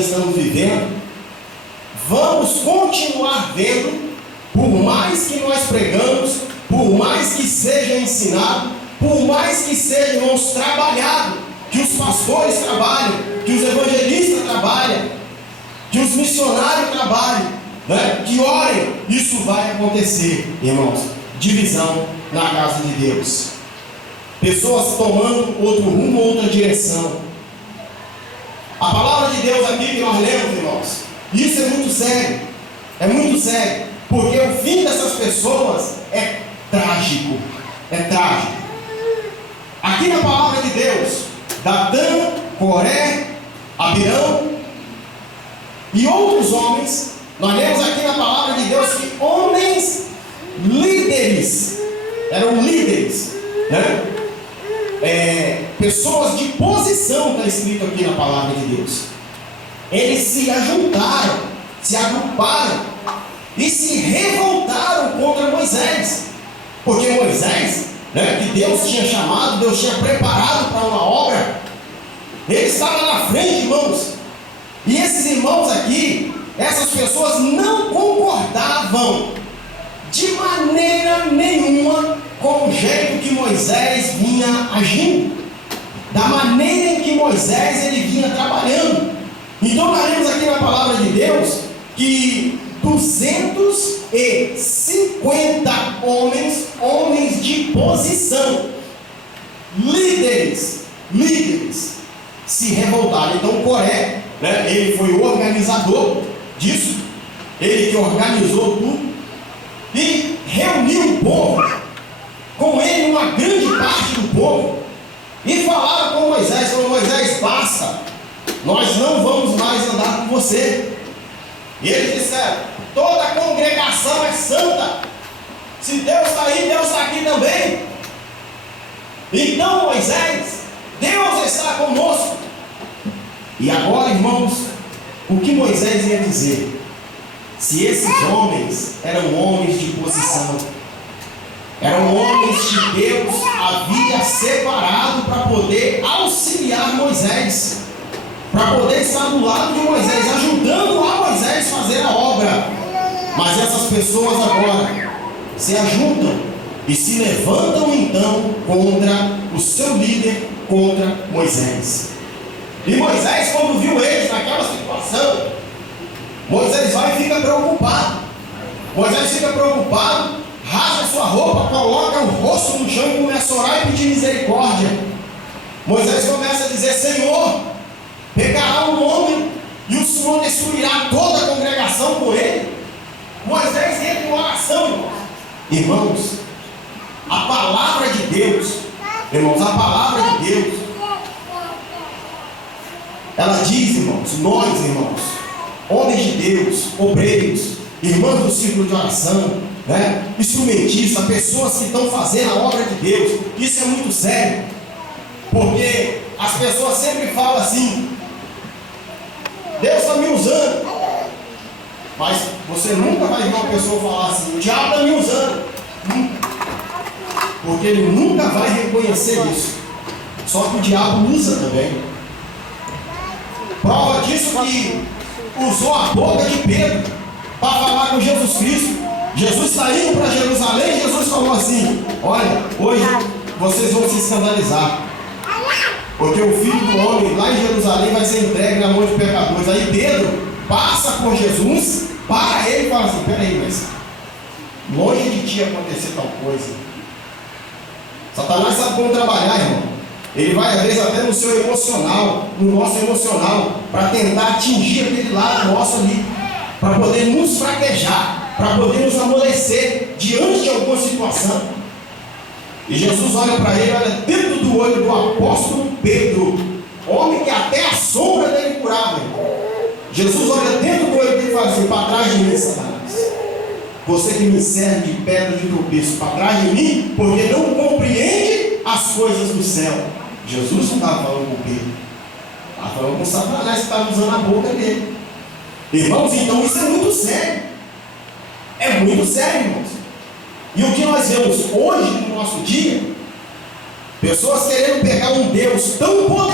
nós estamos vivendo, vamos continuar vendo, por mais que nós pregamos, por mais que seja ensinado, por mais que seja, irmãos, trabalhado, que os pastores trabalhem, que os evangelistas trabalhem, que os missionários trabalhem, né? Que orem, isso vai acontecer, irmãos. Divisão na casa de Deus, pessoas tomando outro rumo, outra direção. A palavra de Deus aqui que nós lemos, irmãos, isso é muito sério, porque o fim dessas pessoas é trágico, Aqui na palavra de Deus, Datã, Coré, Abirão e outros homens, nós lemos aqui na palavra de Deus que homens líderes, eram líderes, né? Pessoas de posição, está escrito aqui na palavra de Deus. Eles se ajuntaram, se agruparam e se revoltaram contra Moisés, porque Moisés, né, que Deus tinha chamado, Deus tinha preparado para uma obra, ele estava na frente, irmãos. E esses irmãos aqui, essas pessoas não concordavam de maneira nenhuma com o jeito que Moisés vinha agindo, da maneira em que Moisés ele vinha trabalhando. Então nós vemos aqui na palavra de Deus que 250 homens de posição, líderes, se revoltaram. Então Coré, né, ele foi o organizador disso, ele que organizou tudo e reuniu o povo, com ele uma grande parte do povo, e falaram com Moisés, Moisés, basta, nós não vamos mais andar com você. E eles disseram, toda a congregação é santa, se Deus está aí, Deus está aqui também. Então Moisés, Deus está conosco. E agora, irmãos, o que Moisés ia dizer? Se esses homens eram homens de posição, eram homens que Deus havia separado para poder auxiliar Moisés, para poder estar do lado de Moisés, ajudando a Moisés a fazer a obra. Mas essas pessoas agora se ajuntam e se levantam então contra o seu líder, contra Moisés. E Moisés, quando viu eles naquela situação, Moisés vai e fica preocupado. Moisés fica preocupado, rasga sua roupa, coloca o rosto no chão e começa a orar e pedir misericórdia. Moisés começa a dizer, Senhor, pegará um homem e o Senhor destruirá toda a congregação com ele. Moisés entra em oração, irmãos. A palavra de Deus, irmãos, a palavra de Deus, ela diz, irmãos, nós, irmãos, homens de Deus, obreiros, irmãos do círculo de oração, né, instrumentistas, pessoas que estão fazendo a obra de Deus, isso é muito sério, porque as pessoas sempre falam assim, Deus está me usando, mas você nunca vai ver uma pessoa falar assim, o diabo está me usando, porque ele nunca vai reconhecer isso. Só que o diabo usa também. Prova disso que usou a boca de Pedro para falar com Jesus Cristo. Jesus está indo para Jerusalém e Jesus falou assim, olha, hoje vocês vão se escandalizar, porque o Filho do Homem lá em Jerusalém vai ser entregue na mão de pecadores. Aí Pedro passa por Jesus, para ele e fala assim, peraí, mas longe de ti acontecer tal coisa. Satanás sabe como trabalhar, irmão. Ele vai às vezes até no seu emocional, no nosso emocional, para tentar atingir aquele lado nosso ali, para poder nos fraquejar, para poder nos amolecer diante de alguma situação. E Jesus olha para ele, olha dentro do olho do apóstolo Pedro, homem que até a sombra dele curava. Jesus olha dentro do olho dele e fala assim, para trás de mim, Satanás. Você que me serve de pedra de tropeço, para trás de mim, porque não compreende as coisas do céu. Jesus não estava falando com Pedro, estava falando com Satanás, que estava usando a boca dele. Irmãos, então isso é muito sério. É muito sério, irmãos. E o que nós vemos hoje no nosso dia, pessoas querendo pegar um Deus tão poderoso,